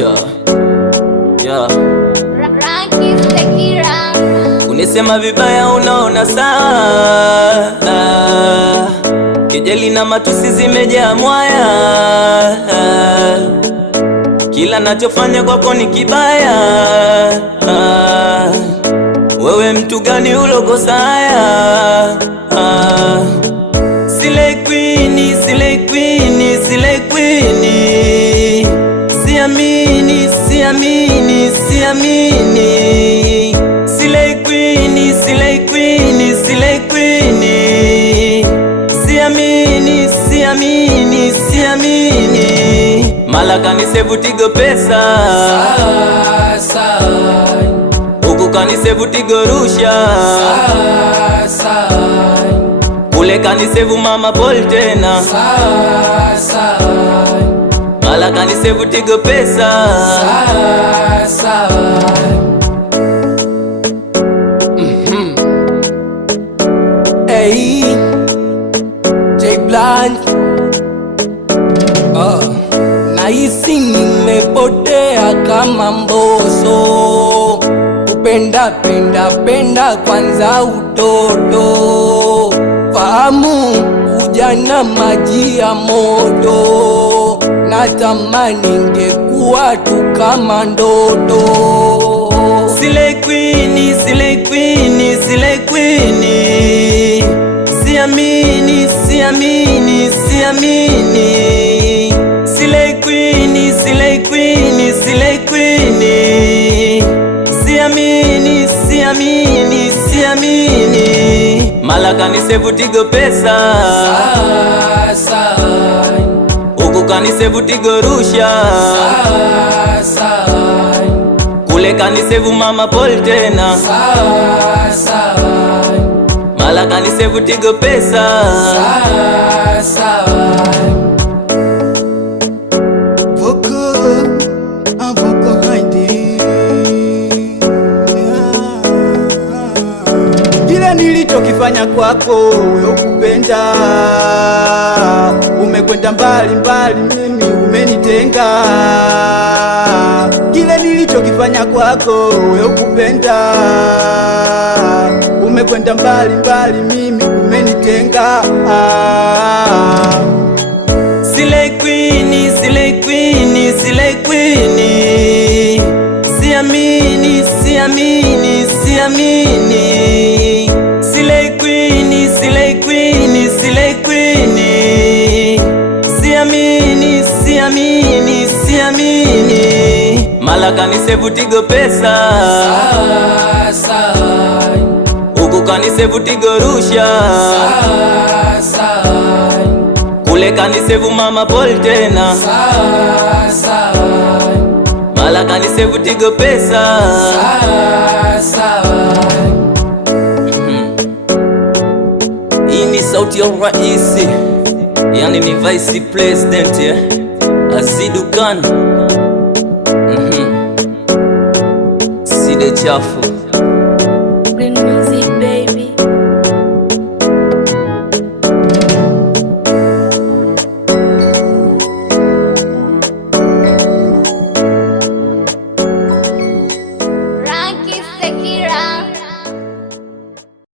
nature. Yeah. Kunisema vibaya unaona sawa, kejeli na matusi zimejaa mwaya, kila nachofanya kwako ni kibaya. Wewe mtu gani ulokosa haya? Slay queen, slay queen, slay queen. Siamini, siamini, siamini. Slay queen, slay queen, slay queen. Siamini, siamini, siamini. Malaka ni sevu Tigo pesa, huku kanisevu Tigo rusha, kule kanisevu mama pole tena. Malaka ni sevu Tigo pesa. Hey, J Blanc. Nahisi nimepotea kama Mbosso, kupenda penda penda kwanza utoto, fahamu ujana maji ya moto, natamani ngekuwa tu kama ndoto. Slay queen, slay queen, slay queen. Siamini, siamini, siamini. Slay queen, slay queen, slay queen. Siamini, siamini, siamini. Malaka ni sevu Tigo pesa, huku kanisevu Tigo rusha, kule kanisevu mama pole tena. Malaka ni sevu Tigo pesa. Kile nilichokifanya kwako wewe ukupenda, umekwenda mbali mbali, mimi umenitenga. Kile nilichokifanya kwako wewe ukupenda, umekwenda mbali mbali, mimi umenitenga. Slay queen, slay queen, slay queen. Siamini, siamini, siamini. Slay queen, slay queen, slay queen. Siamini, siamini, siamini. Malaka ni sevu Tigo pesa, huku kanisevu Tigo rusha, kule kanisevu mama pole tena. Malaka ni sevu Tigo pesa. Hii ni sauti ya raisi, yani ni vice president ya Azidu Khan. Side chafu.